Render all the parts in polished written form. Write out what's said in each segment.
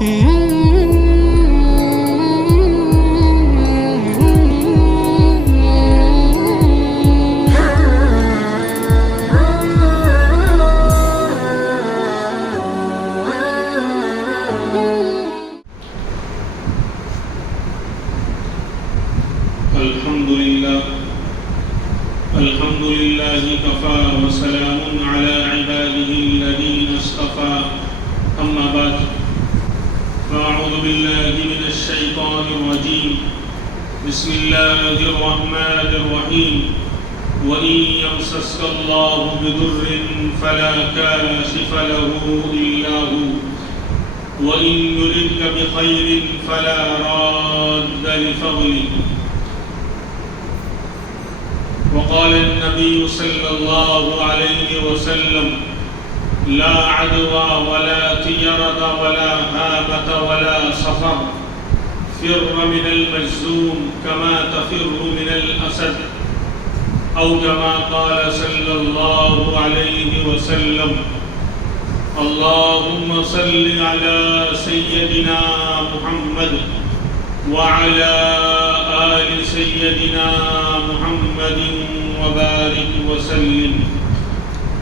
الحمد لله كفى وسلام على عباده الذين اصطفى أما بعد فأعوذ بالله من الشيطان الرجيم بسم الله الرحمن الرحيم وإن يمسسك الله بضر فلا كاشف له إلا هو وإن يردك بخير فلا راد لفضله وقال النبي صلى الله عليه وسلم لا عدوى ولا طيرة ولا هامة ولا صفر فر من المجذوم كما تفر من الأسد أو كما قال صلى الله عليه وسلم اللهم صل على سيدنا محمد وعلى آل سيدنا محمد وبارك وسلم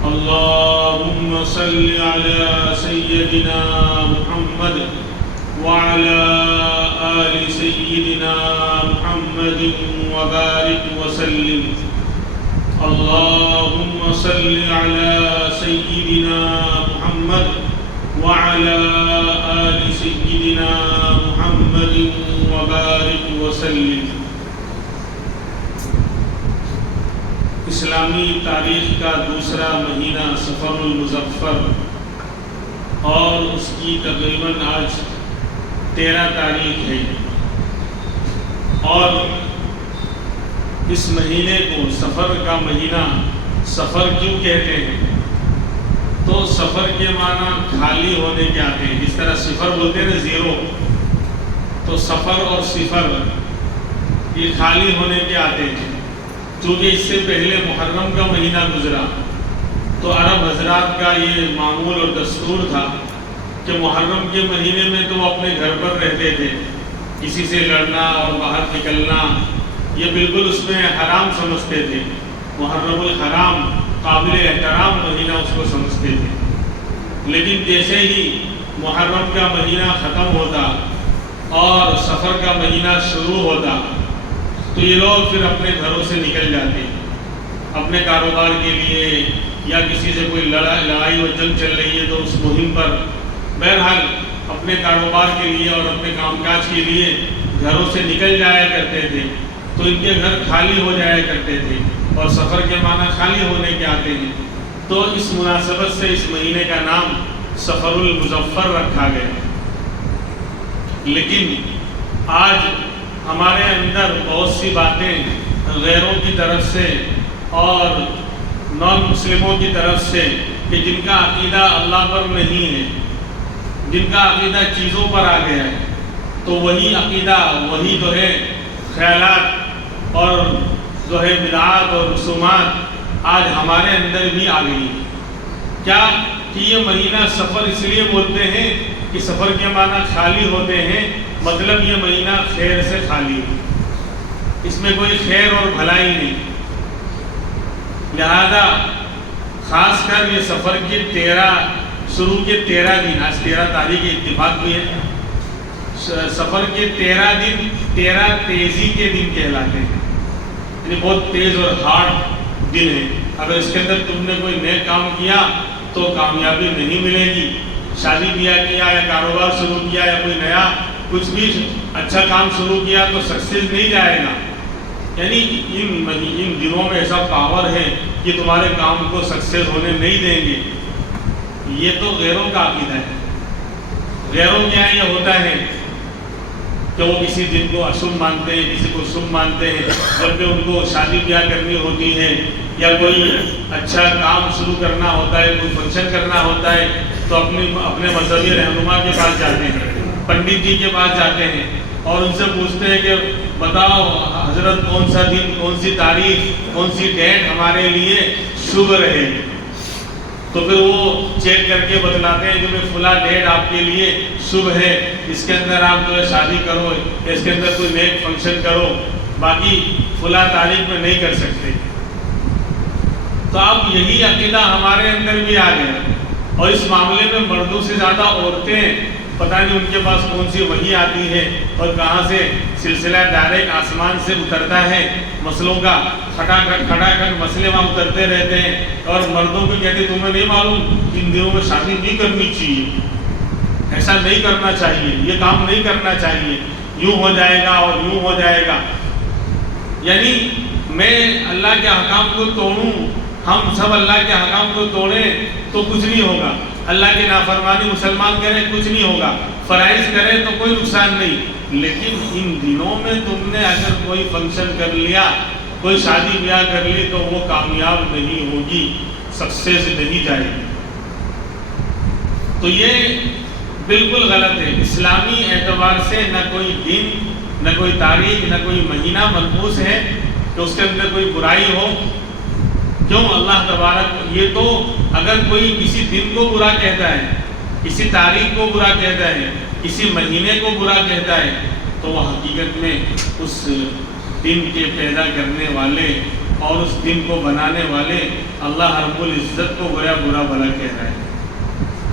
اللهم صل على سيدنا محمد وعلى آل سيدنا محمد وبارك وسلم اللهم صل على سيدنا محمد وعلى آل سيدنا محمد وبارك وسلم. اسلامی تاریخ کا دوسرا مہینہ صفر المظفر اور اس کی تقریباً آج 13 تاریخ ہے، اور اس مہینے کو سفر کا مہینہ سفر کیوں کہتے ہیں؟ تو سفر کے معنی خالی ہونے کے آتے ہیں. جس طرح صفر بولتے ہیں نا، زیرو، تو سفر اور صفر یہ خالی ہونے کے آتے ہیں. چونکہ اس سے پہلے محرم کا مہینہ گزرا تو عرب حضرات کا یہ معمول اور دستور تھا کہ محرم کے مہینے میں تو وہ اپنے گھر پر رہتے تھے، کسی سے لڑنا اور باہر نکلنا یہ بالکل اس میں حرام سمجھتے تھے. محرم الحرام، قابل احترام مہینہ اس کو سمجھتے تھے. لیکن جیسے ہی محرم کا مہینہ ختم ہوتا اور سفر کا مہینہ شروع ہوتا تو یہ لوگ پھر اپنے گھروں سے نکل جاتے اپنے کاروبار کے لیے، یا کسی سے کوئی لڑائی و جنگ چل رہی ہے تو اس مہم پر، بہرحال اپنے کاروبار کے لیے اور اپنے کام کاج کے لیے گھروں سے نکل جایا کرتے تھے. تو ان کے گھر خالی ہو جایا کرتے تھے، اور سفر کے معنی خالی ہونے کے آتے ہیں. تو اس مناسبت سے اس مہینے کا نام سفر المظفر رکھا گیا. لیکن آج ہمارے اندر بہت سی باتیں غیروں کی طرف سے اور نان مسلموں کی طرف سے کہ جن کا عقیدہ اللہ پر نہیں ہے، جن کا عقیدہ چیزوں پر آ گیا ہے، تو وہی عقیدہ، وہی جو ہے خیالات اور جو ہے بدعات اور رسومات آج ہمارے اندر بھی آ گئی. کیا کہ یہ مہینہ سفر اس لیے بولتے ہیں کہ سفر کے معنی خالی ہوتے ہیں، مطلب یہ مہینہ خیر سے خالی ہے، اس میں کوئی خیر اور بھلائی نہیں. لہذا خاص کر یہ سفر کے 13 شروع کے 13 دن، آج 13 تاریخ اتفاق بھی ہے، سفر کے 13 دن 13 تیزی کے دن کہلاتے ہیں. یعنی بہت تیز اور ہارڈ دن ہے. اگر اس کے اندر تم نے کوئی نیک کام کیا تو کامیابی نہیں ملے گی. شادی بیاہ کیا یا کاروبار شروع کیا یا کوئی نیا کچھ بھی اچھا کام شروع کیا تو سکسیز نہیں جائے گا. یعنی ان دنوں میں ایسا پاور ہے کہ تمہارے کام کو سکسیز ہونے نہیں دیں گے. یہ تو غیروں کا عقیدہ ہے. غیروں کے یہاں یہ ہوتا ہے کہ وہ کسی دن کو اشم مانتے ہیں، کسی کو شم مانتے ہیں. جب کہ ان کو شادی بیاہ کرنی ہوتی ہے یا کوئی اچھا کام شروع کرنا ہوتا ہے، کوئی فنکشن کرنا ہوتا ہے، تو اپنے مذہبی رہنما کے پاس جاتے ہیں، پنڈت جی کے پاس جاتے ہیں اور ان سے پوچھتے ہیں کہ بتاؤ حضرت کون سا دن، کون سی تاریخ، کون سی ڈیٹ ہمارے لیے شبھ رہے. تو تو پھر وہ چیک کر کے بتلاتے ہیں کہ بھائی فلاں ڈیٹ آپ کے لیے شبھ ہے، اس کے اندر آپ جو ہے شادی کرو، اس کے اندر کوئی نیک فنکشن کرو، باقی فلاں تاریخ میں نہیں کر سکتے۔ تو اب یہی عقیدہ ہمارے اندر بھی آ گیا، اور اس معاملے میں مردوں سے زیادہ عورتیں پتہ نہیں ان کے پاس کون سی وحی آتی ہے اور کہاں سے سلسلہ ڈائریکٹ آسمان سے اترتا ہے مسئلوں کا، کھٹاکھٹ مسئلے وہاں اترتے رہتے ہیں، اور مردوں کو کہتے تمہیں نہیں معلوم ان دنوں میں شادی نہیں کرنی چاہیے، ایسا نہیں کرنا چاہیے، یہ کام نہیں کرنا چاہیے، یوں ہو جائے گا اور یوں ہو جائے گا۔ یعنی میں اللہ کے احکام کو توڑوں، ہم سب اللہ کے احکام کو توڑیں تو کچھ نہیں ہوگا، اللہ کی نافرمانی مسلمان کریں کچھ نہیں ہوگا، فرائض کریں تو کوئی نقصان نہیں، لیکن ان دنوں میں تم نے اگر کوئی فنکشن کر لیا، کوئی شادی بیاہ کر لی تو وہ کامیاب نہیں ہوگی، سکسیس نہیں جائے گی۔ تو یہ بالکل غلط ہے، اسلامی اعتبار سے نہ کوئی دن، نہ کوئی تاریخ، نہ کوئی مہینہ منحوس ہے کہ اس کے اندر کوئی برائی ہو۔ کیوں؟ اللہ تبارک، یہ تو اگر کوئی کسی دن کو برا کہتا ہے، کسی تاریخ کو برا کہتا ہے، کسی مہینے کو برا کہتا ہے، تو وہ حقیقت میں اس دن کے پیدا کرنے والے اور اس دن کو بنانے والے اللہ رب العزت کو گویا برا بھلا کہہ رہا ہے۔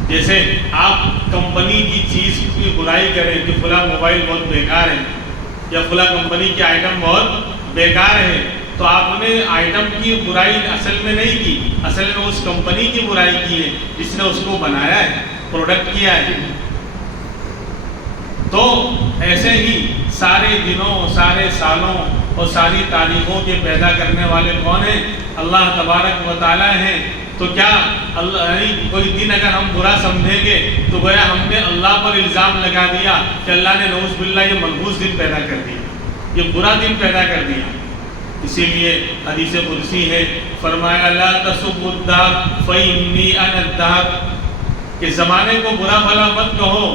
جیسے آپ کمپنی کی چیز کی برائی کریں کہ فلاں موبائل بہت بیکار ہے یا فلاں کمپنی کی آئٹم بہت بیکار ہے، تو آپ نے آئٹم کی برائی اصل میں نہیں کی، اصل میں اس کمپنی کی برائی کی ہے جس نے اس کو بنایا ہے، پروڈکٹ کیا ہے۔ تو ایسے ہی سارے دنوں، سارے سالوں اور ساری تاریخوں کے پیدا کرنے والے کون ہیں؟ اللہ تبارک و تعالیٰ ہیں۔ تو کیا اللہ کوئی دن اگر ہم برا سمجھیں گے تو گویا ہم نے اللہ پر الزام لگا دیا کہ اللہ نے نعوذ باللہ یہ منحوس دن پیدا کر دیا، یہ برا دن پیدا کر دیا۔ اسی لیے حدیث قدسی ہے، فرمایا لا تسبوا الدہر فإنی انا الدہر، کہ زمانے کو برا بھلا مت کہو،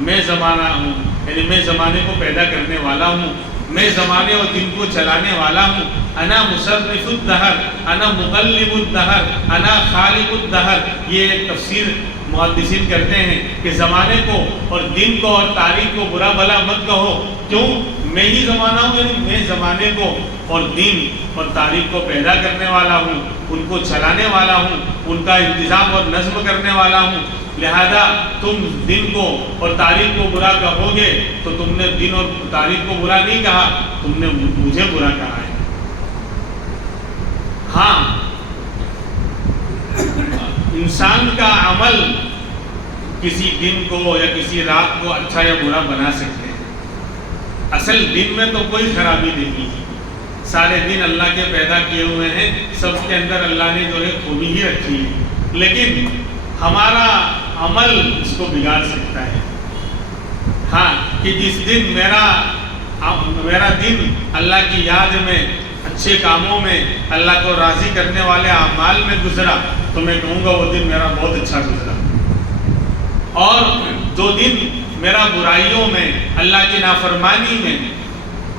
میں زمانہ ہوں، یعنی میں زمانے کو پیدا کرنے والا ہوں، میں زمانے اور دن کو چلانے والا ہوں۔ انا مصرف الدہر، انا مقلب الدہر، انا خالق الدہر۔ یہ ایک تفسیر محدثین کرتے ہیں کہ زمانے کو اور دن کو اور تاریخ کو برا بھلا مت کہو، کیوں؟ میں ہی زمانہ ہوں، یعنی میں زمانے کو اور دن اور تاریخ کو پیدا کرنے والا ہوں، ان کو چلانے والا ہوں، ان کا انتظام اور نظم کرنے والا ہوں۔ لہذا تم دن کو اور تاریخ کو برا کہو گے تو تم نے دن اور تاریخ کو برا نہیں کہا، تم نے مجھے برا کہا ہے۔ ہاں، انسان کا عمل کسی دن کو یا کسی رات کو اچھا یا برا بنا سکتے ہیں، اصل دن میں تو کوئی خرابی نہیں ہے، سارے دن اللہ کے پیدا کیے ہوئے ہیں، سب کے اندر اللہ نے جو ہے خوبی ہی رکھی ہے، لیکن ہمارا عمل اس کو بگاڑ سکتا ہے۔ ہاں، کہ جس دن میرا دن اللہ کی یاد میں، اچھے کاموں میں، اللہ کو راضی کرنے والے اعمال میں گزرا تو میں کہوں گا وہ دن میرا بہت اچھا گزرا، اور جو دن میرا برائیوں میں، اللہ کی نافرمانی میں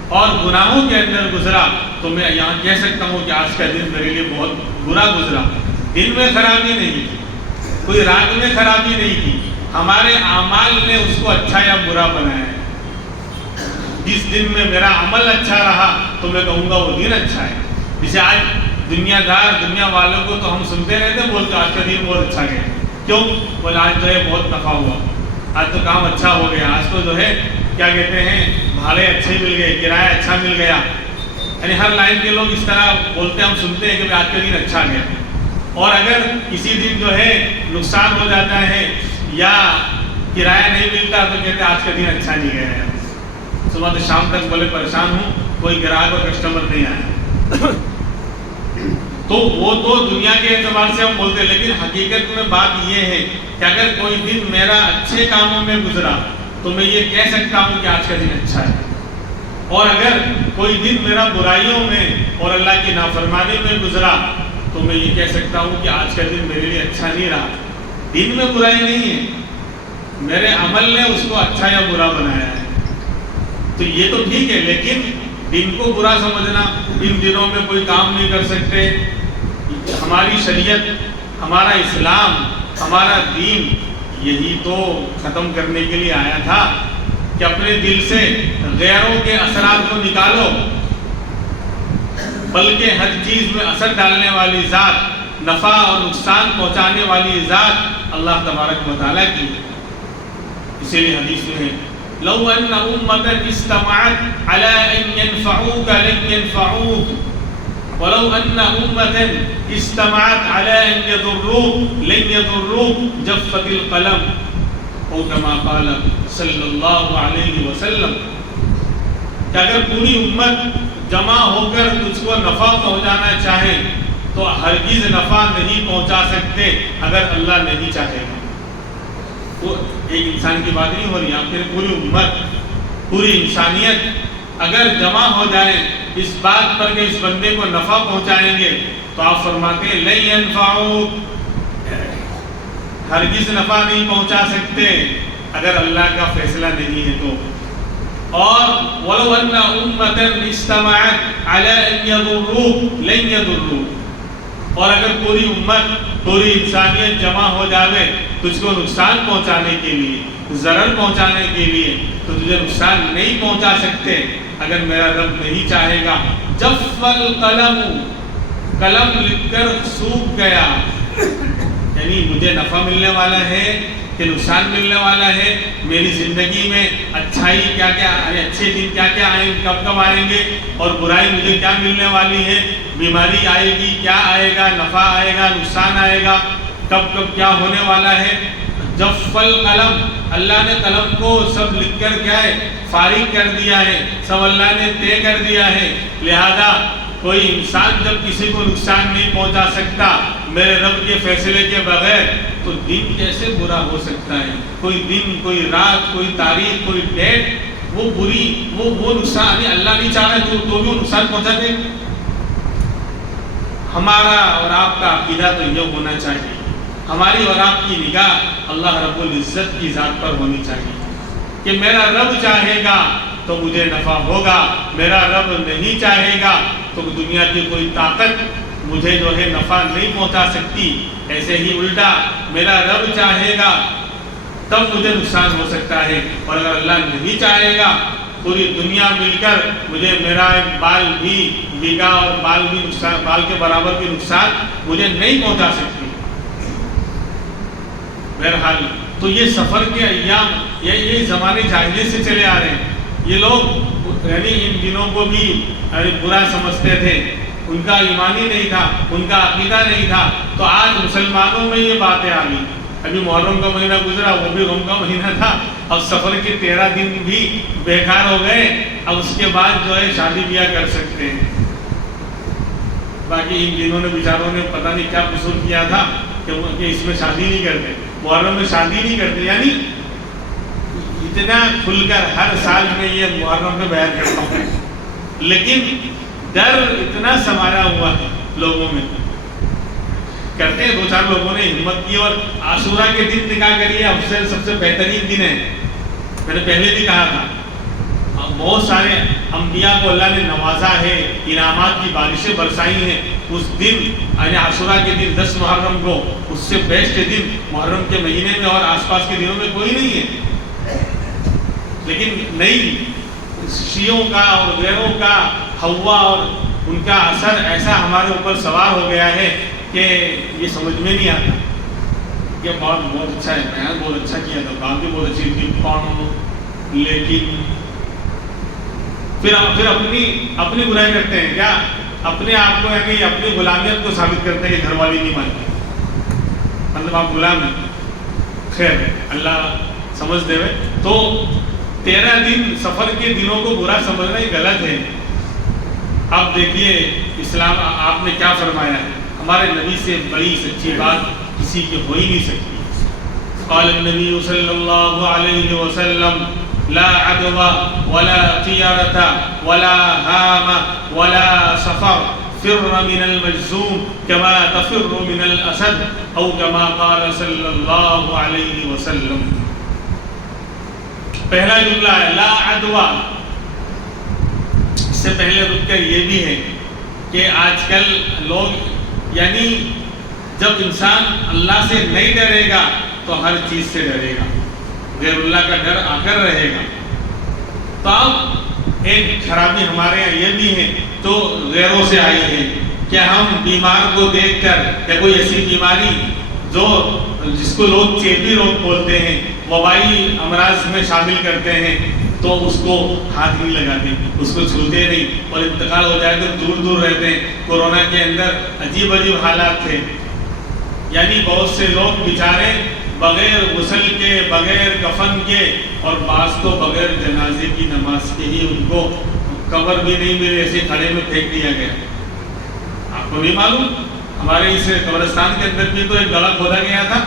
اور گناہوں کے اندر گزرا تو میں یہاں کہہ سکتا ہوں کہ آج کا دن میرے لیے بہت برا گزرا۔ دن میں خرابی نہیں کی، کوئی رات میں خرابی نہیں کی، ہمارے اعمال نے اس کو اچھا یا برا بنایا ہے۔ جس دن میں میرا عمل اچھا رہا تو میں کہوں گا وہ دن اچھا ہے۔ جسے آج دنیا والوں کو تو ہم سنتے رہتے ہیں، بولتے آج کا دن بہت اچھا گیا، کیوں؟ بولے آج جو ہے بہت نفع ہوا، آج تو کام اچھا ہو گیا، آج تو جو ہے کیا کہتے ہیں بھاڑے اچھے مل گئے، کرایہ اچھا مل گیا۔ یعنی ہر لائن کے لوگ اس طرح بولتے ہیں، ہم سنتے ہیں کہ آج کا دن اچھا گیا۔ اور اگر کسی دن جو ہے نقصان ہو جاتا ہے یا کرایہ نہیں ملتا تو کہتے ہیں آج کا دن اچھا نہیں گیا ہے، صبح سے شام تک بولے پریشان ہوں، کوئی گراہک اور کسٹمر نہیں آیا۔ تو وہ تو دنیا کے اعتبار سے ہم بولتے ہیں، لیکن حقیقت میں بات یہ ہے کہ اگر کوئی دن میرا اچھے کاموں میں گزرا تو میں یہ کہہ سکتا ہوں کہ آج کا دن اچھا ہے، اور اگر کوئی دن میرا برائیوں میں اور اللہ کی نافرمانی میں گزرا تو میں یہ کہہ سکتا ہوں کہ آج کا دن میرے لیے اچھا نہیں رہا۔ دن میں برائی نہیں ہے، میرے عمل نے اس کو اچھا یا برا بنایا ہے، تو یہ تو ٹھیک ہے، لیکن دن کو برا سمجھنا، ان دنوں میں کوئی کام نہیں کر سکتے، ہماری شریعت ہمارا اسلام، ہمارا دین یہی تو ختم کرنے کے لیے آیا تھا کہ اپنے دل سے غیروں کے اثرات کو نکالو، بلکہ ہر چیز میں اثر ڈالنے والی ذات، نفع اور نقصان پہنچانے والی ذات اللہ تبارک و تعالیٰ کی ہے۔ اسی لیے حدیث میں ہے لو ان امۃ اجتمعت علی ان ينفعوك لن ينفعوك ولو ان امۃ اجتمعت علی ان يضروك لن يضروك جفت القلم او كما قال صلی اللہ علیہ وسلم، کہ اگر پوری امت جمع ہو کر تجھ کو نفع پہنچانا چاہے تو ہرگز نفع نہیں پہنچا سکتے اگر اللہ نہیں چاہے گا۔ وہ ایک انسان کی بات نہیں ہو رہی، آپ کے پوری امت، پوری انسانیت اگر جمع ہو جائے اس بات پر کہ اس بندے کو نفع پہنچائیں گے تو آپ فرماتے ہیں لن ينفعوك، ہرگز نفع نہیں پہنچا سکتے اگر اللہ کا فیصلہ نہیں ہے تو۔ اور وَلَوْ أَنَّ أُمَّةً اجْتَمَعَتْ عَلَىٰ أَن يَضُرُّوكَ لَن يَضُرُّوكَ، اور اگر پوری امت، پوری انسانیت جمع ہو جاوے تجھ کو نقصان پہنچانے کے لیے، ضرر پہنچانے کے لیے، تو تجھے نقصان نہیں پہنچا سکتے اگر میرا رب نہیں چاہے گا۔ جف القلم، قلم لکھ کر سوکھ گیا، یعنی مجھے نفع ملنے والا ہے کہ نقصان ملنے والا ہے، میری زندگی میں اچھائی کیا کیا، اچھے دن کیا کیا آئیں، کب کب آئیں گے، اور برائی مجھے کیا ملنے والی ہے، بیماری آئے گی، کیا آئے گا، نفع آئے گا، نقصان آئے گا، کب کب کیا ہونے والا ہے۔ جف القلم، اللہ نے قلم کو سب لکھ کر کیا ہے، فارغ کر دیا ہے، سب اللہ نے طے کر دیا ہے، لہذا کوئی انسان جب کسی کو نقصان نہیں پہنچا سکتا میرے رب کے فیصلے کے بغیر، تو دن کیسے برا ہو سکتا ہے؟ کوئی دن، کوئی رات، کوئی تاریخ، کوئی ڈیٹ، وہ بری، وہ نقصان اللہ نہیں چاہ رہا تو بھی وہ نقصان پہنچا دے۔ ہمارا اور آپ کا عقیدہ تو یہ ہونا چاہیے، ہماری اور آپ کی نگاہ اللہ رب العزت کی ذات پر ہونی چاہیے کہ میرا رب چاہے گا تو مجھے نفع ہوگا، میرا رب نہیں چاہے گا تو دنیا کی کوئی طاقت مجھے جو ہے نفع نہیں پہنچا سکتی۔ ایسے ہی الٹا، میرا رب چاہے گا تب مجھے نقصان ہو سکتا ہے، اور اگر اللہ نہیں چاہے گا پوری دنیا مل کر مجھے میرا ایک بال بھی بگا اور بال بھی نقصان، بال کے برابر بھی نقصان مجھے نہیں پہنچا سکتی۔ بہرحال تو یہ سفر کے ایام، یہ زمانے جاہلیت سے چلے آ رہے ہیں۔ یہ لوگ یعنی ان دنوں کو بھی برا سمجھتے تھے، ان کا ایمان ہی نہیں تھا، ان کا عقیدہ نہیں تھا، تو آج مسلمانوں میں یہ باتیں آ گئی۔ ابھی محرم کا مہینہ گزرا، وہ بھی غم کا مہینہ تھا، اب سفر کے 13 دن بھی بیکار ہو گئے، اب اس کے بعد جو ہے شادی بیاہ کر سکتے ہیں۔ باقی ان دنوں نے بیچاروں نے پتہ نہیں کیا قصور کیا تھا کہ اس میں شادی نہیں کرتے، محرم میں شادی نہیں کرتے، یعنی اتنا کھل کر ہر سال میں یہ محرم میں بیان کرتا ہوں، لیکن ڈر اتنا سمایا ہوا ہے لوگوں میں، کرتے ہیں 2-4 لوگوں نے ہمت کی، اور عاشورہ کے دن نکاح کریے افضل سب سے بہترین دن ہے، میں نے پہلے بھی کہا تھا۔ بہت سارے انبیاء کو اللہ نے نوازا ہے، انعامات کی بارشیں برسائی ہیں، اس دن یعنی عاشورہ کے دن 10 محرم کو، اس سے بیسٹ دن محرم کے مہینے میں اور آس پاس کے دنوں میں کوئی نہیں ہے، لیکن نئی شیعوں کا اور غیروں کا ہوا اور ان کا اثر ایسا ہمارے اوپر سوار ہو گیا ہے کہ یہ سمجھ میں نہیں آتا کہ بہت اچھا ہے، بیان بہت اچھا کیا تھا، بات بھی بہت اچھی تھی، لیکن پھر اپنی برائی کرتے ہیں، کیا اپنے آپ کو یعنی اپنی غلامیت کو ثابت کرتے ہیں کہ گھر والی نہیں مانتی، مطلب آپ غلام ہیں۔ خیر اللہ سمجھ دے وے، تو 13 دن سفر کے دنوں کو برا سمجھنا یہ غلط ہے۔ آپ دیکھیے اسلام آپ نے کیا فرمایا ہے، ہمارے نبی سے بڑی سچی بات کسی کی ہو ہی نہیں سکتی۔ قال النبی صلی اللہ علیہ وسلم لا عدوى ولا طيرة ولا هام ولا سفر فر من المجذوم كما تفر من الأسد أو كما قال صلی اللہ علیہ وسلم۔ پہلا جملہ ہے لا عدوى، اس سے پہلے رک کر یہ بھی ہے کہ آج کل لوگ یعنی جب انسان اللہ سے نہیں ڈرے گا تو ہر چیز سے ڈرے گا، غیر اللہ کا ڈر آ کر رہے گا۔ تو اب ایک خرابی ہمارے یہاں یہ بھی ہے تو غیروں سے آئی ہے کہ ہم بیمار کو دیکھ کر یا کوئی ایسی بیماری جو جس کو لوگ چیپی روگ بولتے ہیں، وبائی امراض میں شامل کرتے ہیں، تو اس کو ہاتھ نہیں لگاتے، اس کو چھوتے نہیں، اور انتقال ہو جائے تو دور دور رہتے ہیں۔ کورونا کے اندر عجیب عجیب حالات تھے، یعنی بہت سے لوگ بیچارے بغیر غسل کے، بغیر کفن کے، اور بعض تو بغیر جنازے کی نماز کے ہی ان کو قبر بھی نہیں ملی، ایسے کھڑے میں پھینک دیا گیا۔ آپ کو نہیں معلوم ہمارے اس قبرستان کے اندر بھی تو ایک گلا کھودا گیا تھا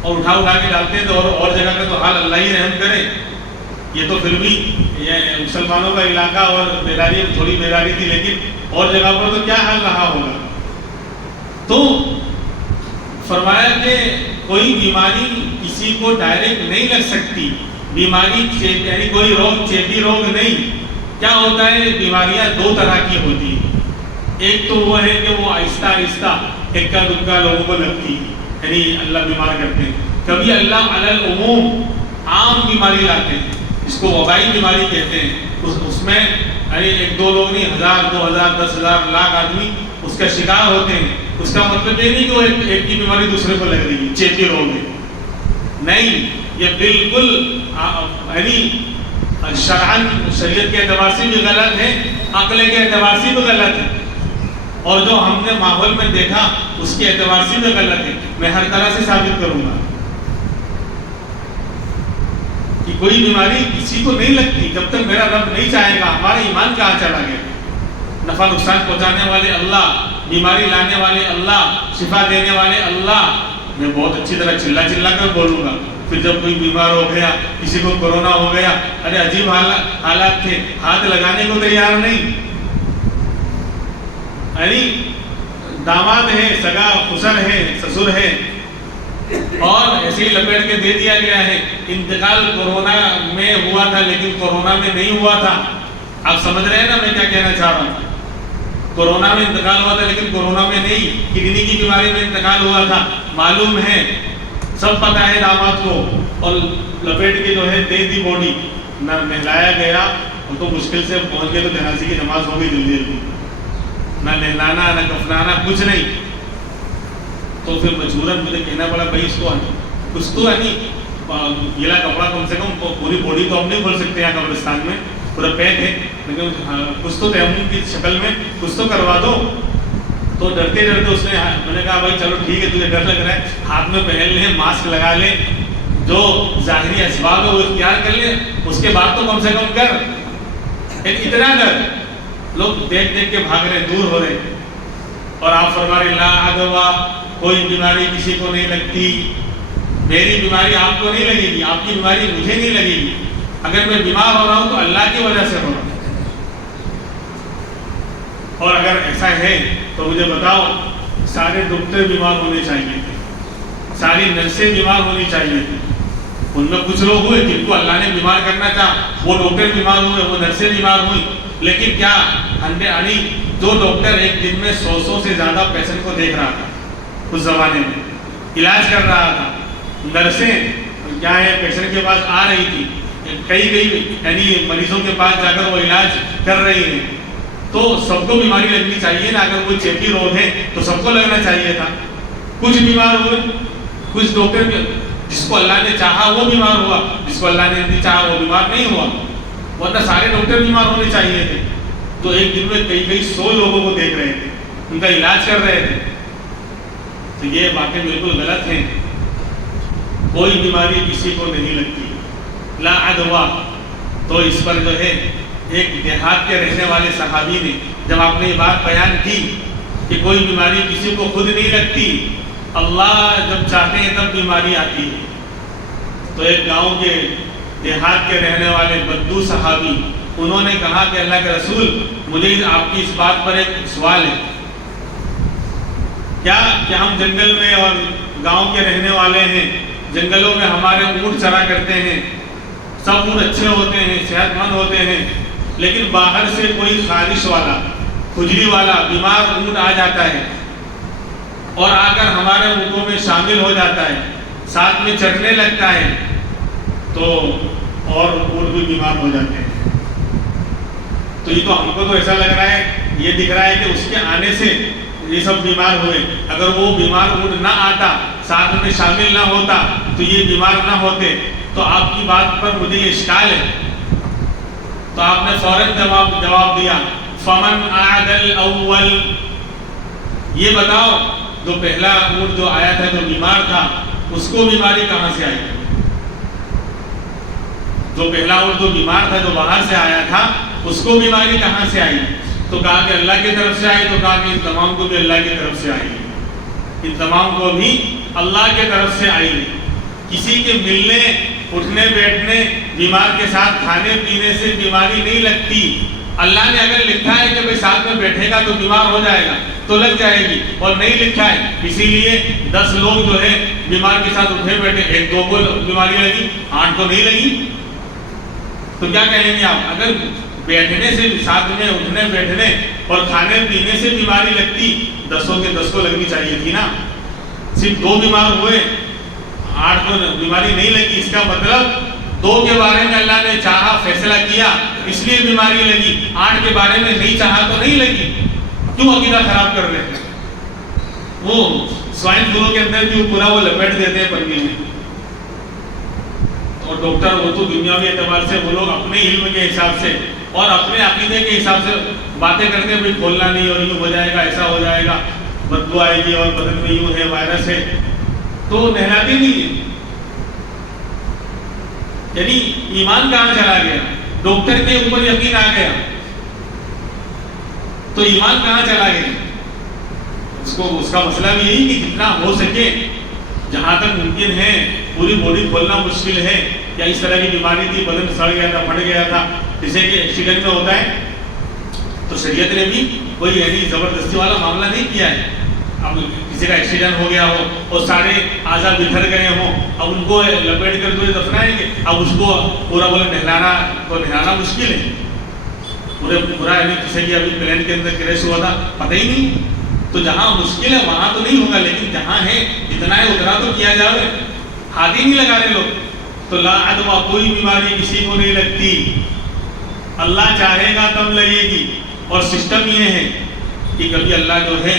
اور اٹھا کے ڈالتے تھے، اور جگہ کا تو حال اللہ ہی رحم کرے۔ یہ تو پھر بھی یہ مسلمانوں کا علاقہ اور بیداری تھوڑی بیداری تھی، لیکن اور جگہ پر تو کیا حال رہا ہوگا۔ تو فرمایا کہ کوئی بیماری کسی کو ڈائریکٹ نہیں لگ سکتی، بیماری یعنی کوئی روگ چیپی روگ نہیں۔ کیا ہوتا ہے، بیماریاں دو طرح کی ہوتی ہیں، ایک تو وہ ہے کہ وہ آہستہ آہستہ اکا دکا لوگوں کو لگتی ہے، یعنی اللہ بیمار کرتے ہیں۔ کبھی اللہ علی العموم عام بیماری لاتے ہیں، اس کو وبائی بیماری کہتے ہیں۔ اس میں ایک دو لوگ نہیں، 1000 2000 10,000 لاکھ آدمی اس کا شکار ہوتے ہیں۔ اس کا مطلب یہ نہیں کہ وہ ایک کی بیماری دوسرے کو لگ رہی ہے، چیپی روگ ہے، نہیں، یہ بالکل یعنی شرعاً شریعت کے اعتبار سے بھی غلط ہے، عقل کے اعتبار سے بھی غلط ہے، اور جو ہم نے ماحول میں دیکھا اس کے اعتبار سے بھی غلط ہے۔ میں ہر طرح سے ثابت کروں گا کہ کوئی بیماری کسی کو نہیں لگتی جب تک میرا رب نہیں چاہے گا۔ ہمارا ایمان کہاں چلا گیا؟ نفع نقصان پہنچانے والے اللہ، بیماری لانے والے اللہ، شفا دینے والے اللہ۔ میں بہت اچھی طرح چلا کر بولوں گا، پھر جب کوئی بیمار ہو گیا، کسی کو کورونا ہو گیا، ارے عجیب حالات تھے، ہاتھ لگانے کو تیار نہیں، یعنی داماد ہے، سگا خسر ہے، سسر ہے، اور ایسے ہی لپیٹ کے دے دیا گیا ہے۔ انتقال کورونا میں ہوا تھا لیکن کورونا میں نہیں ہوا تھا۔ آپ سمجھ رہے ہیں نا میں کیا کہنا چاہ رہا ہوں؟ کورونا میں انتقال ہوا تھا لیکن کورونا میں نہیں، کڈنی کی بیماری میں انتقال ہوا تھا، معلوم ہے، سب پتہ ہے داماد کو، اور لپیٹ کے جو ہے دے دی باڈی، نہ نہلایا گیا، وہ تو مشکل سے پہنچ گئے تو جنازے کی نماز ہو گئی جلدی جلدی، نہ نہلانا نہ کفنانا کچھ نہیں۔ تو پھر مجبوراً مجھے کہنا پڑا بھائی اس کو کچھ تو گیلا کپڑا کم سے کم، پوری باڈی تو ہم نہیں کھول سکتے یہاں قبرستان میں، پورا پیک ہے، لیکن کچھ تو تیمم کی شکل میں کچھ تو کروا دو۔ تو ڈرتے ڈرتے اس نے، میں نے کہا بھائی چلو ٹھیک ہے، تجھے ڈر لگ رہا ہے، ہاتھ میں پہن لیں، ماسک لگا لیں، جو ظاہری اسباب ہے وہ اختیار کر لیں، اس کے بعد تو کم سے کم کر، اتنا ڈر۔ لوگ دیکھ دیکھ کے بھاگ رہے، دور ہو رہے، اور آپ فرما رہے لا عدوا، کوئی بیماری کسی کو نہیں لگتی، میری بیماری آپ کو نہیں لگے گی، آپ کی بیماری مجھے نہیں لگے گی، اگر میں بیمار ہو رہا ہوں تو اللہ کی وجہ سے ہو رہا ہوں، اور اگر ایسا ہے تو مجھے بتاؤ، سارے ڈاکٹر بیمار ہونے چاہیے تھے، ساری نرسیں بیمار ہونی چاہیے تھی، ان میں کچھ لوگ ہوئے جن کو اللہ نے بیمار کرنا چاہا، وہ ڈاکٹر بیمار ہوئے، وہ نرسیں بیمار ہوئی، لیکن کیا جو ڈاکٹر ایک دن میں 100 سے زیادہ پیشنٹ کو دیکھ رہا تھا اس زمانے میں، علاج کر رہا تھا، نرسیں کیا ہے پیشنٹ کے پاس آ رہی تھی، کئی یعنی مریضوں کے پاس جا کر وہ علاج کر رہی ہیں، تو سب کو بیماری لگنی چاہیے نا، اگر کوئی چیپی روگ ہے تو سب کو لگنا چاہیے تھا۔ کچھ بیمار ہوئے، کچھ ڈاکٹر جس کو اللہ نے چاہا وہ بیمار ہوا، جس کو اللہ نے نہیں چاہا وہ بیمار نہیں ہوا، ورنہ سارے ڈاکٹر بیمار ہونے چاہیے تھے۔ تو ایک دن میں کئی 100 لوگوں کو دیکھ رہے تھے، ان کا علاج کر رہے تھے، تو یہ باتیں بالکل غلط ہیں۔ کوئی بیماری کسی کو نہیں لگتی، لا عدوا۔ تو اس پر جو ہے ایک دیہات کے رہنے والے صحابی نے جب آپ نے یہ بات بیان کی کہ کوئی بیماری کسی کو خود نہیں لگتی، اللہ جب چاہتے ہیں تب بیماری آتی ہے، تو ایک گاؤں کے دیہات کے رہنے والے بدو صحابی، انہوں نے کہا کہ اللہ کے رسول، مجھے آپ کی اس بات پر ایک سوال ہے، کیا کہ ہم جنگل میں اور گاؤں کے رہنے والے ہیں، جنگلوں میں ہمارے اونٹ چرا کرتے ہیں، سب اونٹ اچھے ہوتے ہیں، صحت مند ہوتے ہیں، لیکن باہر سے کوئی خارش والا، کھجلی والا بیمار اونٹ آ جاتا ہے، اور آ کر ہمارے رکوع میں شامل ہو جاتا ہے، ساتھ میں چڑھنے لگتا ہے، تو اور اونٹ بھی بیمار ہو جاتے ہیں۔ تو یہ تو ہم کو تو ایسا لگ رہا ہے، یہ دکھ رہا ہے کہ اس کے آنے سے یہ سب بیمار ہوئے۔ اگر وہ بیمار اونٹ نہ آتا، ساتھ میں شامل نہ ہوتا، تو یہ بیمار نہ ہوتے۔ تو آپ کی بات پر مجھے یہ اشکال ہے۔ تو آپ نے فوراً جواب دیا، فمن عاد الاول، یہ بتاؤ جو پہلا اونٹ جو آیا تھا جو بیمار تھا، اس کو بیماری کہاں سے آئی؟ جو پہلا اونٹ جو بیمار تھا جو باہر سے آیا تھا، اس کو بیماری کہاں سے آئی؟ تو کہا کہ اللہ کی طرف سے آئی۔ تو کہا کہ ان تمام کو بھی اللہ کی طرف سے آئی، ان تمام کو بھی اللہ کی طرف سے آئی۔ کسی کے ملنے، اٹھنے بیٹھنے، بیمار کے ساتھ کھانے پینے سے بیماری نہیں لگتی۔ اللہ نے اگر لکھا ہے کہ بھئی ساتھ میں بیٹھے گا تو بیمار ہو جائے گا تو لگ جائے گی، اور نہیں لکھا ہے، اسی لیے 10 لوگ جو ہے بیمار کے ساتھ اٹھے بیٹھے، 1-2 کو بیماری لگی، 8 کو نہیں لگی۔ تو کیا کہیں گے آپ؟ اگر بیٹھنے سے، ساتھ میں اٹھنے بیٹھنے اور کھانے پینے سے بیماری لگتی، 10 کے 10 کو لگنی چاہیے تھی نا۔ صرف 2 بیمار ہوئے، 8 کو بیماری نہیں لگی، اس کا مطلب 2 کے بارے میں اللہ نے چاہا، فیصلہ کیا، اس لیے بیماری لگی، 8 کے بارے میں نہیں چاہا تو نہیں لگی۔ کیوں عقیدہ خراب کر رہے ہیں؟ وہ سوائن فلو کے اندر بھی پورا وہ لپیٹ دیتے ہیں پنی میں، اور ڈاکٹر وہ تو دنیاوی اعتبار سے وہ لوگ اپنے علم کے حساب سے اور اپنے عقیدے کے حساب سے باتیں کرتے ہیں، بھی کھولنا نہیں اور یوں ہو جائے گا، ایسا ہو جائے گا، بدبو آئے گی اور بدن میں یوں ہے، وائرس ہے، تو نہلاتے نہیں ہیں۔ یعنی ایمان کہاں چلا گیا؟ ڈاکٹر کے اوپر یقین آ گیا تو ایمان کہاں چلا گیا؟ اس کا مسئلہ بھی یہی کہ جتنا ہو سکے، جہاں تک ممکن ہے، پوری باڈی کھولنا مشکل ہے۔ یا اس طرح کی بیماری تھی، بدن سڑ گیا تھا، پھٹ گیا تھا، جسے کہ ایکسیڈنٹ میں ہوتا ہے، تو شریعت نے بھی کوئی یعنی زبردستی والا معاملہ نہیں کیا ہے۔ اب کسی کا ایکسیڈنٹ ہو گیا ہو اور سارے اعضاء بکھر گئے ہوں، اب ان کو لپیٹ کر جو دفنائیں گے، اب اس کو پورا بولے نہلانا مشکل ہے۔ پورا یعنی کسی کی ابھی پلین کے اندر کریش ہوا تھا، پتہ ہی نہیں۔ تو جہاں مشکل ہے وہاں تو نہیں ہوگا، لیکن جہاں ہے اتنا ہے اتنا تو کیا جائے۔ ہاتھ ہی نہیں لگا رہے لوگ۔ تو لا عدوہ، کوئی بیماری کسی کو نہیں لگتی، اللہ چاہے گا تب لگے گی۔ اور سسٹم یہ ہے کہ کبھی اللہ جو ہے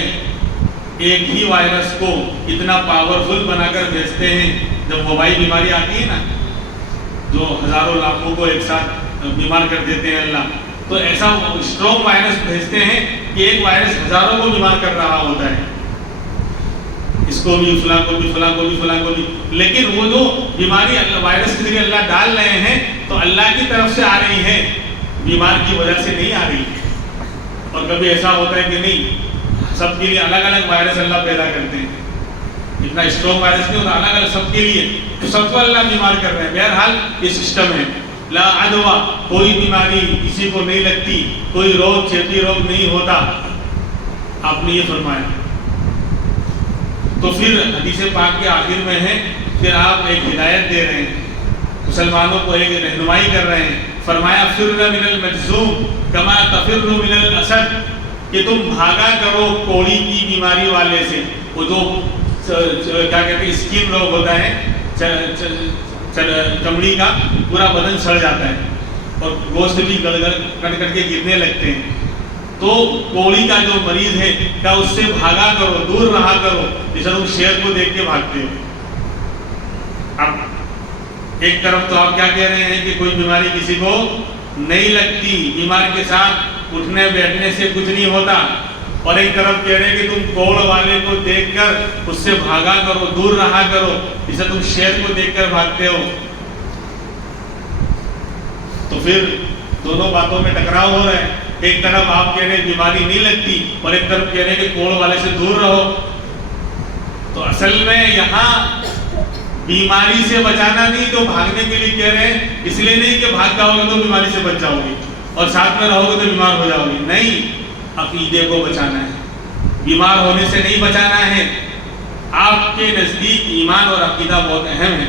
ایک ہی وائرس کو اتنا پاورفل بنا کر بھیجتے ہیں۔ جب وبائی بیماری آتی ہے نا، جو ہزاروں لاکھوں کو ایک ساتھ بیمار کر دیتے ہیں اللہ، تو ایسا اسٹرانگ وائرس بھیجتے ہیں کہ ایک وائرس ہزاروں کو بیمار کر رہا ہوتا ہے، اس کو بھی، فلاں کو بھی، فلاں کو بھی، فلاں کو بھی۔ لیکن وہ جو بیماری وائرس کے ذریعے اللہ ڈال رہے ہیں تو اللہ کی طرف سے آ رہی ہے، بیمار کی وجہ سے نہیں آ رہی۔ اور کبھی ایسا ہوتا ہے کہ نہیں، سب کے لیے الگ الگ وائرس اللہ پیدا کرتے ہیں، اتنا اسٹرانگ وائرس نہیں ہوتا، الگ الگ سب کے لیے، تو سب کو اللہ بیمار کر رہے ہیں۔ بہرحال یہ سسٹم ہے۔ لا عدوہ، کوئی بیماری کسی کو نہیں لگتی، کوئی روگ، چیپی روگ نہیں ہوتا، آپ نے یہ فرمایا۔ تو پھر حدیث پاک کے آخر میں ہے، پھر آپ ایک ہدایت دے رہے ہیں، مسلمانوں کو ایک رہنمائی کر رہے ہیں۔ فرمایا فر من المجذوم کما تفر من الاسد، کہ تم بھاگا کرو کوڑی کی بیماری والے سے۔ وہ جو کیا کہتے ہیں اسکن روگ ہوتا ہے، چمڑی کا پورا بدن سڑ جاتا ہے اور گوشت بھی کٹ کٹ کے گرنے لگتے ہیں، تو کوڑی کا جو مریض ہے کیا اس سے بھاگا کرو، دور رہا کرو، جیسے تم شیر کو دیکھ کے بھاگتے ہو۔ اب ایک طرف تو آپ کیا کہہ رہے ہیں کہ کوئی بیماری کسی کو نہیں لگتی، بیمار کے ساتھ اٹھنے بیٹھنے سے کچھ نہیں ہوتا، اور ایک طرف کہہ رہے ہیں کہ تم کوڑ والے کو دیکھ کر اس سے بھاگا کرو، دور رہا کرو، جسے تم شیر کو دیکھ کر بھاگتے ہو۔ تو پھر دونوں باتوں میں ٹکراؤ ہو رہا ہے۔ ایک طرف آپ کہہ رہے ہیں بیماری نہیں لگتی، اور ایک طرف کہہ رہے ہیں کہ کوڑ والے سے دور رہو۔ تو اصل میں یہاں بیماری سے بچانا نہیں، تو بھاگنے کے لیے کہہ رہے ہیں، اس لیے نہیں کہ بھاگ جاؤ گے تو بیماری سے بچ جاؤ گے اور ساتھ میں رہو گے تو بیمار ہو جاؤ گے، نہیں، عقیدے کو بچانا ہے، بیمار ہونے سے نہیں بچانا ہے۔ آپ کے نزدیک ایمان اور عقیدہ بہت اہم ہے،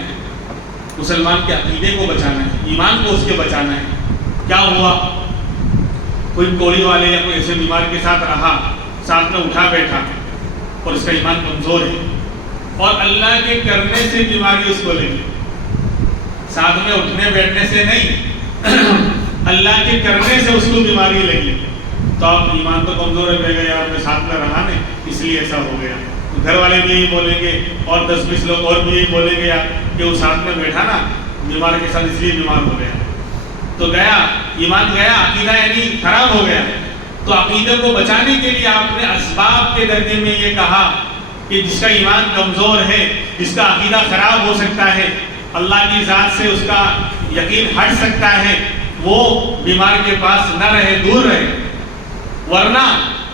مسلمان کے عقیدے کو بچانا ہے، ایمان کو اس کے بچانا ہے۔ کیا ہوا، کوئی کوڑی والے یا کوئی ایسے بیمار کے ساتھ رہا، ساتھ میں اٹھا بیٹھا، اور اس کا ایمان کمزور ہے، اور اللہ کے کرنے سے بیماری اس کو لگی، ساتھ میں اٹھنے بیٹھنے سے نہیں، اللہ کے کرنے سے اس کو بیماری لگی، تو آپ ایمان تو کمزور رہ گئے، یار میں ساتھ میں رہا نہیں اس لیے ایسا ہو گیا۔ گھر والے بھی یہی بولیں گے اور 10-20 لوگ اور بھی یہی بولیں گے یار کہ وہ ساتھ میں بیٹھا نا بیمار کے ساتھ اس لیے بیمار ہو گیا، تو گیا ایمان گیا، عقیدہ یعنی خراب ہو گیا۔ تو عقیدے کو بچانے کے لیے آپ نے اسباب کے درجے میں یہ کہا کہ جس کا ایمان کمزور ہے، جس کا عقیدہ خراب ہو سکتا ہے، اللہ کی ذات سے اس کا یقین ہٹ سکتا ہے، وہ بیمار کے پاس نہ رہے، دور رہے۔ ورنہ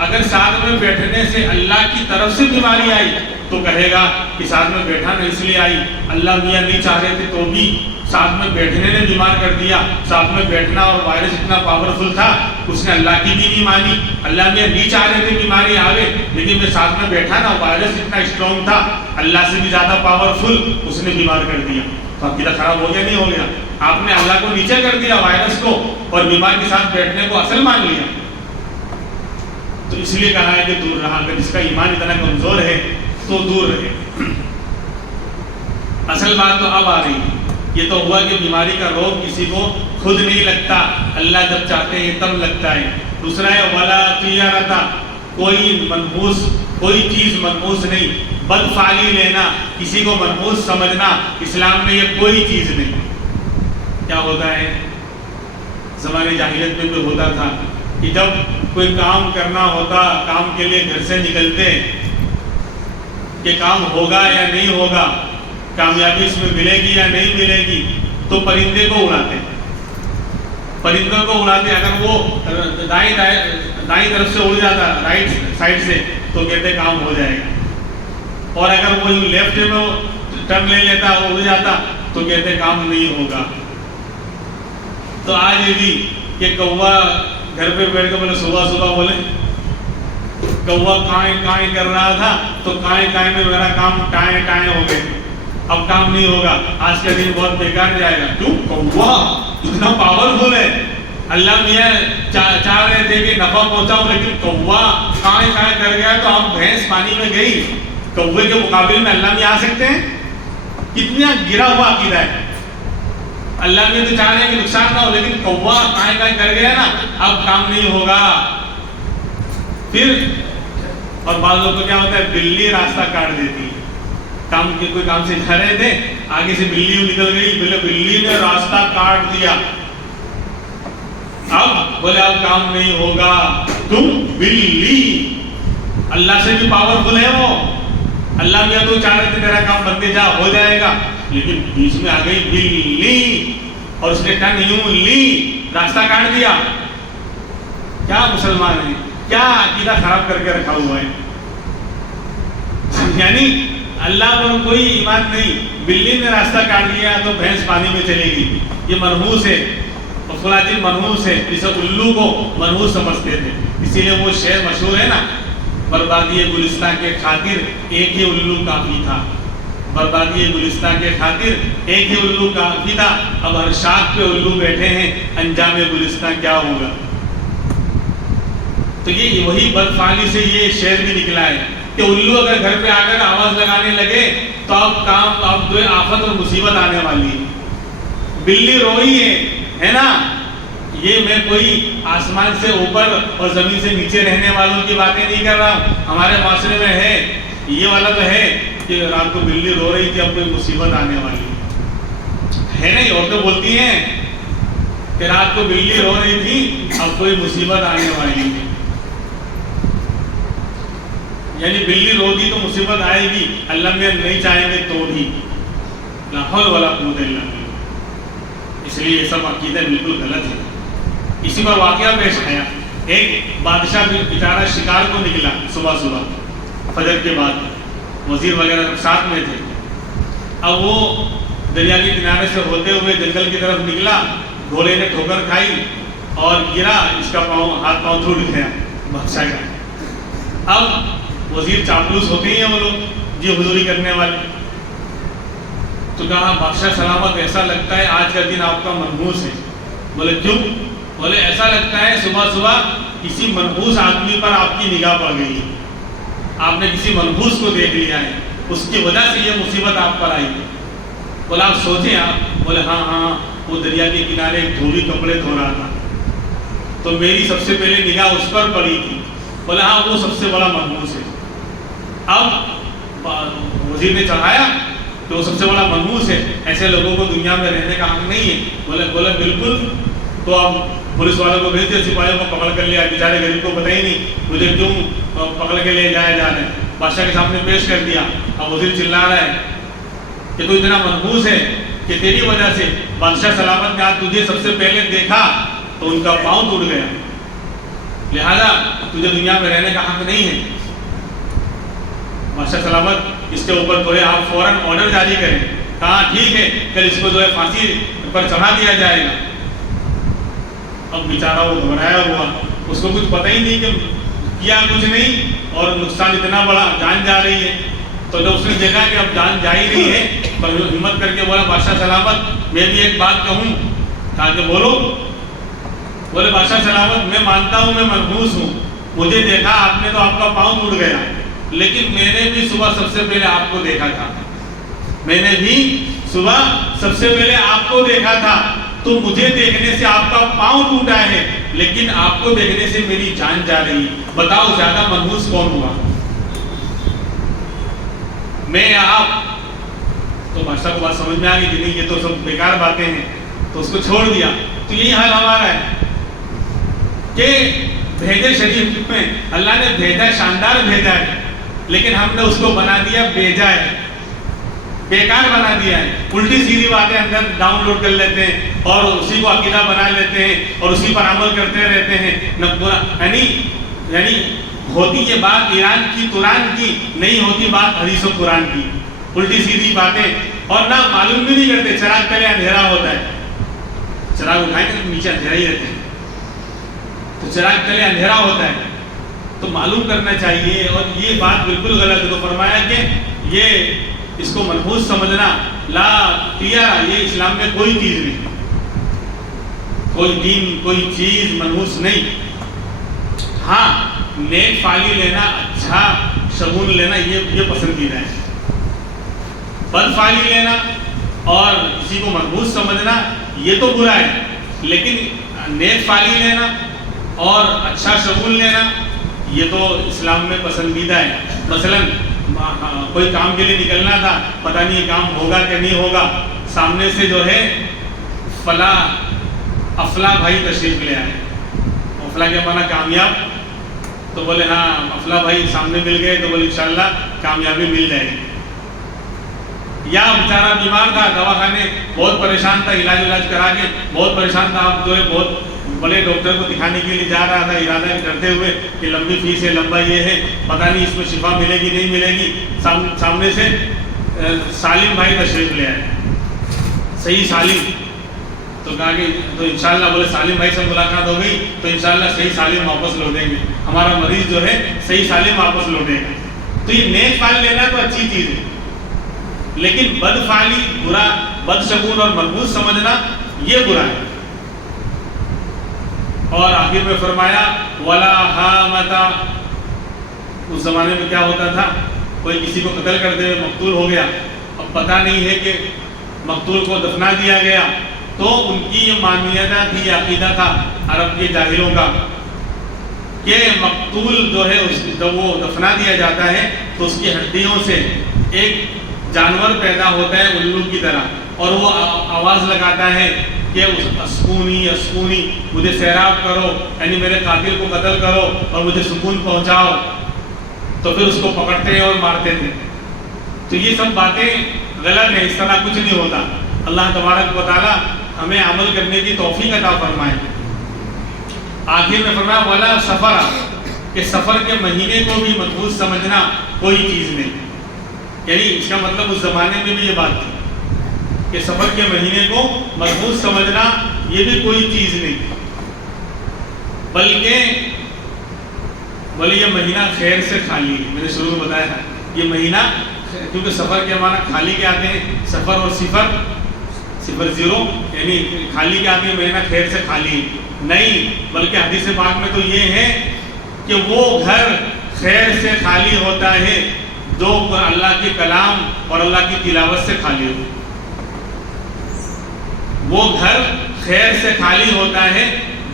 اگر ساتھ میں بیٹھنے سے اللہ کی طرف سے بیماری آئی تو کہے گا کہ ساتھ میں بیٹھا نہ اس لیے آئی، اللہ میاں نہیں چاہ رہے تھے تو بھی ساتھ میں بیٹھنے نے بیمار کر دیا۔ ساتھ میں بیٹھنا اور وائرس اتنا پاورفل تھا، اس نے اللہ کی بھی نہیں مانی، اللہ میاں نہیں چاہ رہے تھے بیماری آوے، لیکن میں ساتھ میں بیٹھا نا، وائرس اتنا اسٹرانگ تھا، اللہ سے بھی زیادہ پاورفل، اس نے بیمار کر دیا۔ تو عقیدہ خراب ہو گیا نہیں ہو گیا؟ آپ نے اللہ کو نیچے کر دیا، وائرس کو، اور بیمار کے ساتھ بیٹھنے کو اصل مان لیا۔ تو اس لیے کہا ہے کہ دور رہا، اگر جس کا ایمان اتنا کمزور ہے تو دور رہے۔ اصل بات تو اب آ رہی ہے، یہ تو ہوا کہ بیماری کا روگ کسی کو خود نہیں لگتا، اللہ جب چاہتے ہیں تب لگتا ہے۔ دوسرا ہے ولا طیارتا، کوئی منحوس، کوئی چیز منحوس نہیں، بدفعلی لینا، کسی کو منحوس سمجھنا، اسلام میں یہ کوئی چیز نہیں۔ کیا ہوتا ہے زمانے جاہلیت میں بھی ہوتا تھا کہ جب کوئی کام کرنا ہوتا، کام کے لیے گھر سے نکلتے کہ کام ہوگا یا نہیں ہوگا، کامیابی اس میں ملے گی یا نہیں ملے گی، تو پرندے کو اڑاتے، پرندوں کو اڑاتے، اگر وہ دائیں طرف سے اڑ جاتا، رائٹ سائڈ سے، تو کہتے کام ہو جائے گا، اور اگر وہ لیفٹ میں ٹرن لے لیتا، وہ اڑ جاتا، تو کہتے کام نہیں ہوگا۔ تو آج یہ بھی کہ کوا گھر پہ بیٹھ کے بولے صبح بولے کوا کائیں کائیں کر رہا تھا، تو کائیں کائیں میں میرا کام ٹائیں ٹائیں ہو گئے، اب کام نہیں ہوگا، آج کا دن بہت بیکار جائے گا۔ کیوں؟ کوا اتنا پاورفل ہے، اللہ میاں چاہ رہے تھے کہ نفع پہنچاؤ، لیکن کوا کائیں کائیں کر گیا، تو اب بھینس پانی میں گئی، کوے کے مقابلے میں اللہ میاں آ سکتے ہیں؟ کتنا گرا ہوا عقیدہ ہے۔ اللہ میں تو چاہ رہے ہیں کہ نقصان نہ ہو، لیکن کوا کائیں کائیں کر گیا نا، اب کام نہیں ہوگا۔ پھر اور بعض لوگ کو کیا ہوتا ہے، بلی راستہ کاٹ دیتی ہے، کام کے کوئی کام سے جا رہے تھے، آگے سے بلی نکل گئی، بلی نے راستہ کاٹ دیا، اب بولے اب کام نہیں ہوگا۔ تم بلی، اللہ سے بھی پاورفل ہے وہ، اللہ میاں تو چاہ رہے تھے تیرا کام بنتے جا، ہو جائے گا، لیکن بیچ میں آ گئی بلی اور اس نے ٹن یوں لی، راستہ کاٹ دیا۔ کیا مسلمان ہیں، کیا عقیدہ خراب کر کے رکھا ہوا ہے، یعنی اللہ پر کوئی ایمان نہیں، بلی نے راستہ کاٹ دیا تو بھینس پانی میں چلے گی، یہ منحوس ہے، اور فلاں چیز منحوس ہے، جسے الو کو منحوس سمجھتے تھے، اسی لیے وہ شعر مشہور ہے نا، بربادی گلستان کے خاطر ایک ہی الو کافی تھا، بربادی گلستان کے خاطر ایک ہی الو کافی تھا، اب ہر شاخ پہ الو بیٹھے ہیں، انجام گلستان کیا ہوگا۔ تو یہ وہی بدفعلی سے یہ شعر بھی نکلا ہے کہ الو اگر گھر پہ آ کر آواز لگانے لگے تو اب جو آفت اور مصیبت آنے والی ہے۔ بلی روئی ہے نا، یہ میں کوئی آسمان سے اوپر اور زمین سے نیچے رہنے والوں کی باتیں نہیں کر رہا، ہمارے معاشرے میں ہے یہ والا تو ہے کہ رات کو بلی رو رہی تھی، اب کوئی مصیبت آنے والی ہے نہیں، عورتیں بولتی ہیں کہ رات کو بلی رو رہی تھی، اب کوئی مصیبت آنے والی ہے، یعنی بلی رو دی تو مصیبت آئے گی، اللہ میں نہیں چاہیں گے تو بھی، لا حول ولا قوت الا باللہ۔ اس لیے یہ سب عقیدہ بالکل غلط ہے۔ اسی پر واقعہ پیش آیا، ایک بادشاہ بیچارہ شکار کو نکلا صبح فجر کے بعد، وزیر وغیرہ ساتھ میں تھے، اب وہ دریا کے کنارے سے ہوتے ہوئے جنگل کی طرف نکلا، گھوڑے نے ٹھوکر کھائی اور گرا، اس کا ہاتھ پاؤں ٹوٹ گیا بادشاہ کا۔ اب وزیر چاپلوس ہوتے ہی ہیں وہ لوگ، جی حضوری کرنے والے، تو کہا بادشاہ سلامت، ایسا لگتا ہے آج کا دن آپ کا منحوس ہے۔ بولے کیوں؟ بولے ایسا لگتا ہے صبح کسی منحوس آدمی پر آپ کی نگاہ پڑ گئی، آپ نے کسی منحوس کو دیکھ لیا ہے، اس کی وجہ سے یہ مصیبت آپ پر آئی ہے۔ بولا آپ سوچیں آپ، بولے ہاں ہاں وہ دریا کے کنارے ایک دھوبی کپڑے دھو رہا تھا تو میری سب سے پہلے نگاہ اس پر پڑی تھی۔ بولا ہاں وہ سب سے بڑا منحوس ہے۔ اب وزیر نے چڑھایا کہ وہ سب سے بڑا منحوس ہے، ایسے لوگوں کو دنیا میں رہنے کا حق نہیں ہے۔ بولا بالکل۔ تو اب پولیس والوں کو بھیج دیا، سپاہیوں کو پکڑ کر لیا، بیچارے غریب کو پتہ ہی نہیں مجھے کیوں پکڑ کے لے جایا جا رہے ہیں۔ بادشاہ کے سامنے پیش کر دیا۔ اب وزیر چلا رہا ہے کہ تو اتنا منحوس ہے کہ تیری وجہ سے بادشاہ سلامت نے آج تجھے سب سے پہلے دیکھا تو ان کا پاؤں ٹوٹ گیا، لہذا تجھے دنیا میں رہنے کا حق نہیں ہے۔ بادشاہ سلامت اس کے اوپر جو ہے آپ فوراً آرڈر جاری کریں، کہا ٹھیک ہے کل اس کو جو ہے پھانسی پر چڑھا دیا جائے گا۔ اب بیچارہ وہ گھبرایا ہوا، اس کو کچھ پتہ ہی نہیں کہ کیا کچھ نہیں اور نقصان اتنا بڑا، جان جا رہی ہے۔ تو جب اس نے دیکھا کہ اب جان جا ہی رہی ہے تو ہمت کر کے بولا بادشاہ سلامت میں بھی ایک بات کہوں؟ کہا کہ بولو۔ بولے بادشاہ سلامت میں مانتا ہوں میں منحوس ہوں، مجھے دیکھا آپ نے تو آپ کا پاؤں ٹوٹ گیا، لیکن میں نے بھی صبح سب سے پہلے آپ کو دیکھا تھا، میں نے بھی صبح سب سے پہلے آپ کو دیکھا تھا، تو مجھے دیکھنے سے آپ کا پاؤں ٹوٹا ہے لیکن آپ کو دیکھنے سے میری جان جا رہی ہے، بتاؤ زیادہ منحوس کون ہوا، میں یا آپ؟ تو بادشاہ کو بات سمجھ میں آ گئی کہ نہیں یہ تو سب بیکار باتیں ہیں، تو اس کو چھوڑ دیا۔ تو یہی حال ہمارا ہے کہ بھیجے شریف میں اللہ نے بھیجا، شاندار بھیجا ہے، لیکن ہم نے اس کو بنا دیا بیجا ہے، بیکار بنا دیا ہے، الٹی سیدھی باتیں اندر ڈاؤن لوڈ کر لیتے ہیں اور اسی کو عقیدہ بنا لیتے ہیں اور اسی پر عمل کرتے رہتے ہیں۔ یعنی ہوتی یہ بات ایران کی قرآن کی، نہیں ہوتی بات حدیث و قرآن کی، الٹی سیدھی باتیں، اور نہ معلوم بھی نہیں کرتے چراغ تلے اندھیرا ہوتا ہے، چراغ اٹھائیں گے تو نیچے اندھیرا ہی رہتے ہیں، تو چراغ تلے اندھیرا ہوتا ہے، تو معلوم کرنا چاہیے، اور یہ بات بالکل غلط ہے۔ تو فرمایا کہ یہ اس کو منحوس سمجھنا لا تیارہ، یہ اسلام میں کوئی چیز نہیں، کوئی دین کوئی چیز منحوس نہیں۔ ہاں نیک فعلی لینا، اچھا شگون لینا یہ پسندیدہ ہے، بد فعلی لینا اور کسی کو منحوس سمجھنا یہ تو برا ہے، لیکن نیک فعلی لینا اور اچھا شگون لینا یہ تو اسلام میں پسندیدہ ہے۔ مثلاً کوئی کام کے لیے نکلنا تھا، پتہ نہیں یہ کام ہوگا کہ نہیں ہوگا، سامنے سے جو ہے فلاں افلا بھائی تشریف لے آئے، افلا کے معنی کامیاب، تو بولے ہاں افلا بھائی سامنے مل گئے، تو بولے انشاءاللہ کامیابی مل جائے گی۔ یا بیچارہ بیمار تھا، دواخانے بہت پریشان تھا، علاج کرا کے بہت پریشان تھا، اب جو ہے بہت بڑے ڈاکٹر کو دکھانے کے لیے جا رہا تھا، ارادہ کرتے ہوئے کہ لمبی فیس ہے، لمبا یہ ہے، پتہ نہیں اس میں شفا ملے گی نہیں ملے گی، سامنے سے سالم بھائی تشریف لے آئے، صحیح سالم، تو کہا کہ تو انشاءاللہ بولے سالم بھائی سے ملاقات ہو گئی تو انشاءاللہ صحیح سالم واپس لوٹیں گے، ہمارا مریض جو ہے صحیح سالم واپس لوٹے گا۔ تو یہ نیک فعل لینا تو اچھی چیز ہے، لیکن بد فعلی، برا، بد شگون اور منحوس سمجھنا یہ برا ہے۔ اور آخر میں فرمایا ولا ہامتا، اس زمانے میں کیا ہوتا تھا، کوئی کسی کو قتل کر دے، مقتول ہو گیا، اب پتہ نہیں ہے کہ مقتول کو دفنا دیا گیا، تو ان کی یہ مانیتا تھی، یہ عقیدہ تھا عرب کے جاہلوں کا کہ مقتول جو ہے جب وہ دفنا دیا جاتا ہے تو اس کی ہڈیوں سے ایک جانور پیدا ہوتا ہے الو کی طرح، اور وہ آواز لگاتا ہے کہ اسکونی اسکونی، مجھے سیراب کرو، یعنی میرے قاتل کو قتل کرو اور مجھے سکون پہنچاؤ، تو پھر اس کو پکڑتے ہیں اور مارتے تھے۔ تو یہ سب باتیں غلط ہیں، اس طرح کچھ نہیں ہوتا۔ اللہ تبارک و تعالی ہمیں عمل کرنے کی توفیق عطا فرمائے۔ آخر میں فرمایا ولا سفر، کہ سفر کے مہینے کو بھی منحوس سمجھنا کوئی چیز نہیں، یعنی اس کا مطلب اس زمانے میں بھی یہ بات تھی کہ سفر کے مہینے کو منحوس سمجھنا یہ بھی کوئی چیز نہیں، بلکہ یہ مہینہ خیر سے خالی ہے۔ میں نے شروع میں بتایا تھا یہ مہینہ، کیونکہ سفر کے معنی خالی کے آتے ہیں، سفر اور صفر زیرو، یعنی خالی کے آتے ہیں، مہینہ خیر سے خالی نہیں، بلکہ حدیث پاک میں تو یہ ہے کہ وہ گھر خیر سے خالی ہوتا ہے جو اللہ کے کلام اور اللہ کی تلاوت سے خالی ہو. وہ گھر خیر سے خالی ہوتا ہے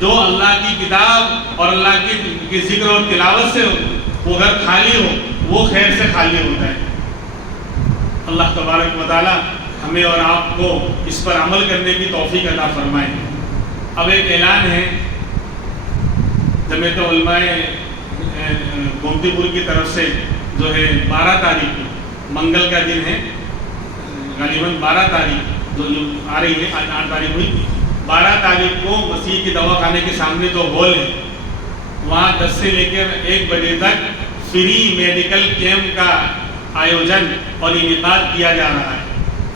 جو اللہ کی کتاب اور اللہ کی ذکر اور تلاوت سے وہ گھر خالی ہو، وہ خیر سے خالی ہوتا ہے. اللہ تبارک و تعالی ہمیں اور آپ کو اس پر عمل کرنے کی توفیق عطا فرمائے. اب ایک اعلان ہے جمعیت علماء گومتی پور کی طرف سے، جو ہے 12 تاریخ کو منگل کا دن ہے، غالباً 12 تاریخ جو آ رہی ہے، آج 8 تاریخ ہوئی، 12 تاریخ کو مسیح کی دواخانے کے سامنے جو ہال ہے وہاں 10 سے لے کر 1 بجے تک فری میڈیکل کیمپ کا آیوجن اور انعقاد کیا جا رہا ہے.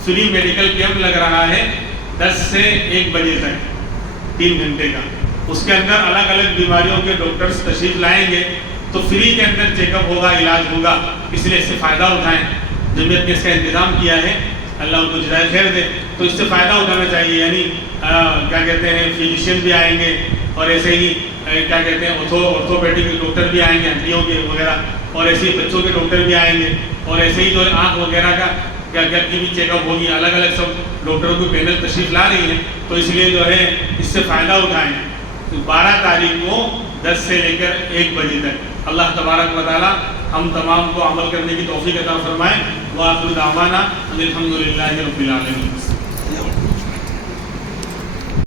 فری میڈیکل کیمپ لگ رہا ہے 10 سے 1 بجے تک، 3 گھنٹے کا. اس کے اندر الگ الگ بیماریوں کے ڈاکٹرز تشریف لائیں گے تو فری کے اندر چیک اپ ہوگا، علاج ہوگا. اس لیے اس سے فائدہ اٹھائیں. جمعیت نے اس کا انتظام کیا ہے، اللہ ان کو جزائے خیر دے. تو اس سے فائدہ اٹھانا چاہیے. یعنی کیا کہتے ہیں فزیشین بھی آئیں گے، اور ایسے ہی کیا کہتے ہیں آرتھوپیڈک ڈاکٹر بھی آئیں گے، ہڈیوں کے وغیرہ، اور ایسے ہی بچوں کے ڈاکٹر بھی آئیں گے، اور ایسے ہی جو آنکھ وغیرہ کا کیا کی بھی چیک اپ ہوگی. الگ الگ سب ڈاکٹروں کی پینل تشریف لا رہی ہے. تو اس لیے جو ہے اس سے فائدہ اٹھائیں. 12 تاریخ کو 10 سے لے کر 1 بجے تک. اللہ تبارک و تعالی ہم تمام کو عمل کرنے کی توفیق عطا فرمائے. وآخر دعوانا الحمدللہ رب العالمین.